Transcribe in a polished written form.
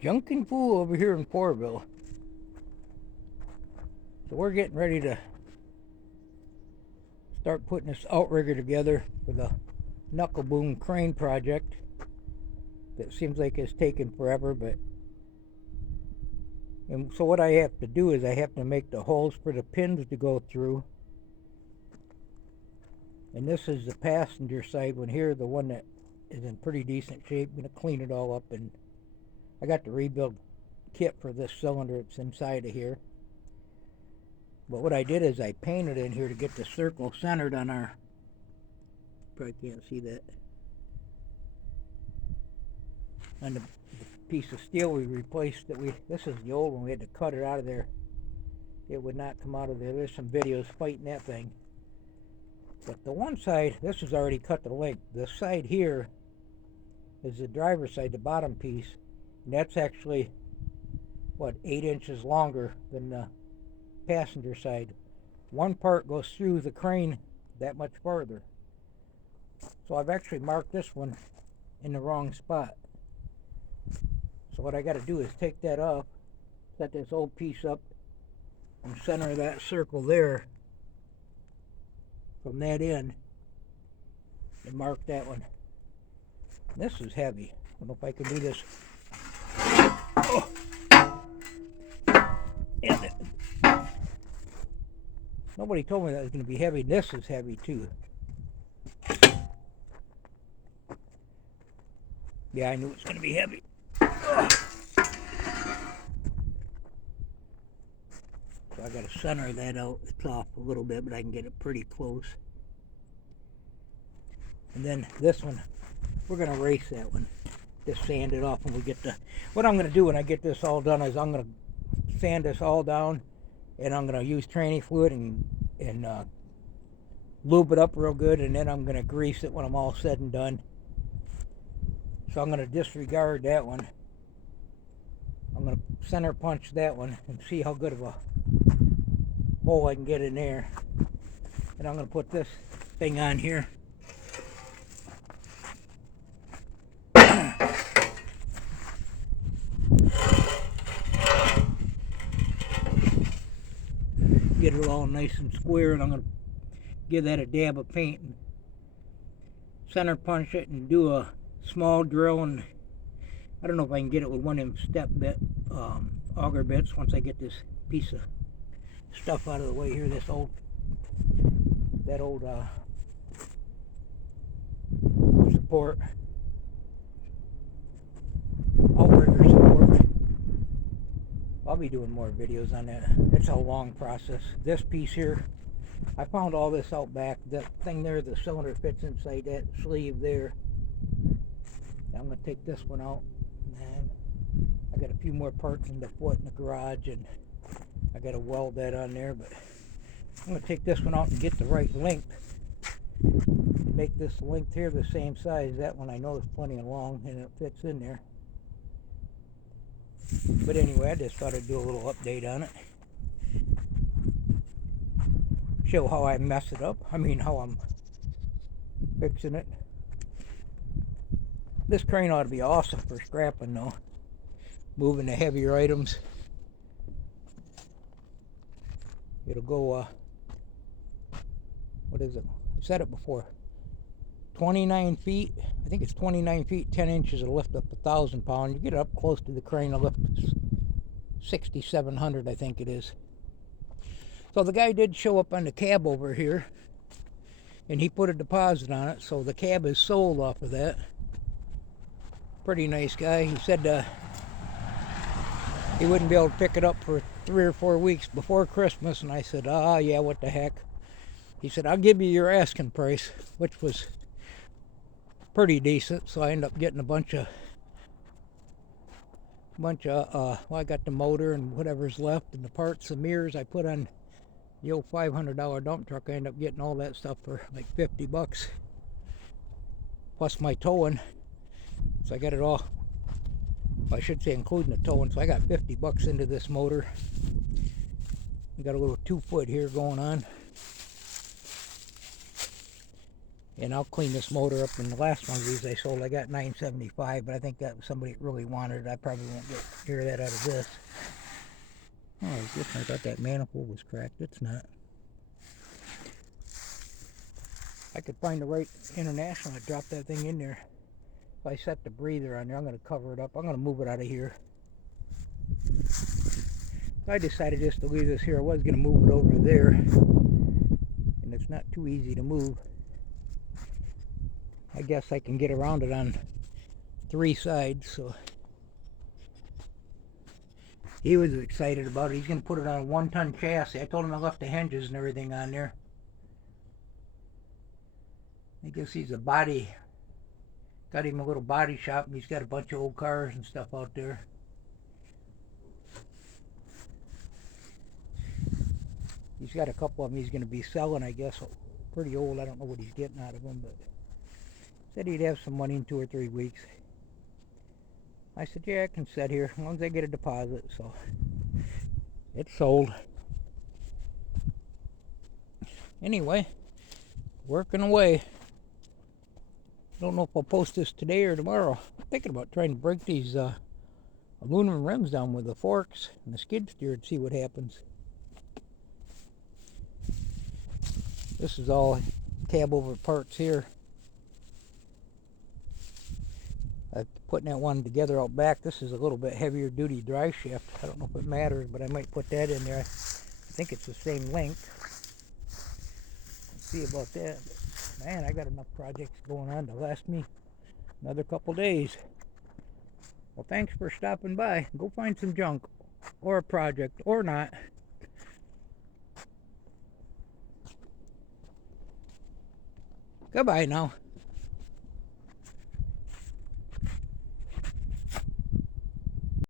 Junkin' Fool over here in Porterville. So we're getting ready to start putting this outrigger together for the knuckle boom crane project. That seems like it's taking forever, and so what I have to do is I have to make the holes for the pins to go through. And this is the passenger side one here, the one that is in pretty decent shape. I'm going to clean it all up, and I got the rebuild kit for this cylinder. It's inside of here. But what I did is I painted in here to get the circle centered on our, probably can't see that, on the piece of steel we replaced that this is the old one, we had to cut it out of there. It would not come out of there. There's some videos fighting that thing. But the one side, this is already cut to length. This side here is the driver's side, the bottom piece, and that's actually, what, 8 inches longer than the passenger side. One part goes through the crane that much farther. So I've actually marked this one in the wrong spot. So what I got to do is take that off, set this old piece up, and center that circle there from that end, and mark that one. This is heavy. I don't know if I can do this. Oh. Nobody told me that was going to be heavy. This is heavy too. Yeah, I knew it was going to be heavy. So I got to center that out. It's off a little bit, but I can get it pretty close. And then this one, we're going to erase that one. Just sand it off when we get the... What I'm going to do when I get this all done is I'm going to sand this all down, and I'm going to use tranny fluid and lube it up real good, and then I'm going to grease it when I'm all said and done. So I'm going to disregard that one. I'm going to center punch that one and see how good of a hole I can get in there. And I'm going to put this thing on here. Get it all nice and square, and I'm going to give that a dab of paint and center punch it and do a small drill. And I don't know if I can get it with one of them step bit auger bits once I get this piece of stuff out of the way here. That old support, outrigger support. I'll be doing more videos on that. It's a long process. This piece here, I found all this out back. That thing there, the cylinder fits inside that sleeve there. I'm going to take this one out, and I got a few more parts in the foot in the garage, and I got to weld that on there. But I'm going to take this one out and get the right length. Make this length here the same size. That one I know is plenty long, and it fits in there. But anyway, I just thought I'd do a little update on it. Show how I mess it up. I mean, how I'm fixing it. This crane ought to be awesome for scrapping though. Moving the heavier items. It'll go, what is it? I said it before. 29 feet. I think it's 29 feet, 10 inches. It'll lift up 1,000 pounds. You get it up close to the crane, it'll lift 6,700, I think it is. So the guy did show up on the cab over here, and he put a deposit on it, so the cab is sold off of that. Pretty nice guy. He said he wouldn't be able to pick it up for 3 or 4 weeks before Christmas, and I said, yeah, what the heck. He said, I'll give you your asking price, which was pretty decent. So I ended up getting a bunch of well, I got the motor and whatever's left and the parts, the mirrors I put on the old $500 dump truck. I ended up getting all that stuff for like 50 bucks plus my towing. So I got it all, I should say including the towing. So I got 50 bucks into this motor. I got a little 2-foot here going on. And I'll clean this motor up. In the last one of these I sold, I got $9.75, but I think that was somebody that really wanted it. I probably won't get hear that out of this. Oh, it's different. I thought that manifold was cracked. It's not. I could find the right International. I dropped that thing in there. If I set the breather on there, I'm going to cover it up. I'm going to move it out of here. I decided just to leave this here. I was going to move it over there, and it's not too easy to move. I guess I can get around it on 3 sides. So he was excited about it. He's going to put it on a 1-ton chassis. I told him I left the hinges and everything on there. I guess he's a body. Got him a little body shop, and he's got a bunch of old cars and stuff out there. He's got a couple of them he's going to be selling, I guess. Pretty old. I don't know what he's getting out of them, but said he'd have some money in 2 or 3 weeks. I said, yeah, I can sit here as long as I get a deposit. So it's sold. Anyway, working away. Don't know if I'll post this today or tomorrow. I'm thinking about trying to break these aluminum rims down with the forks and the skid steer and see what happens. This is all cab over parts here. I'm putting that one together out back. This is a little bit heavier duty drive shaft. I don't know if it matters, but I might put that in there. I think it's the same length. Let's see about that. Man, I got enough projects going on to last me another couple days. Well, thanks for stopping by. Go find some junk or a project or not. Goodbye now.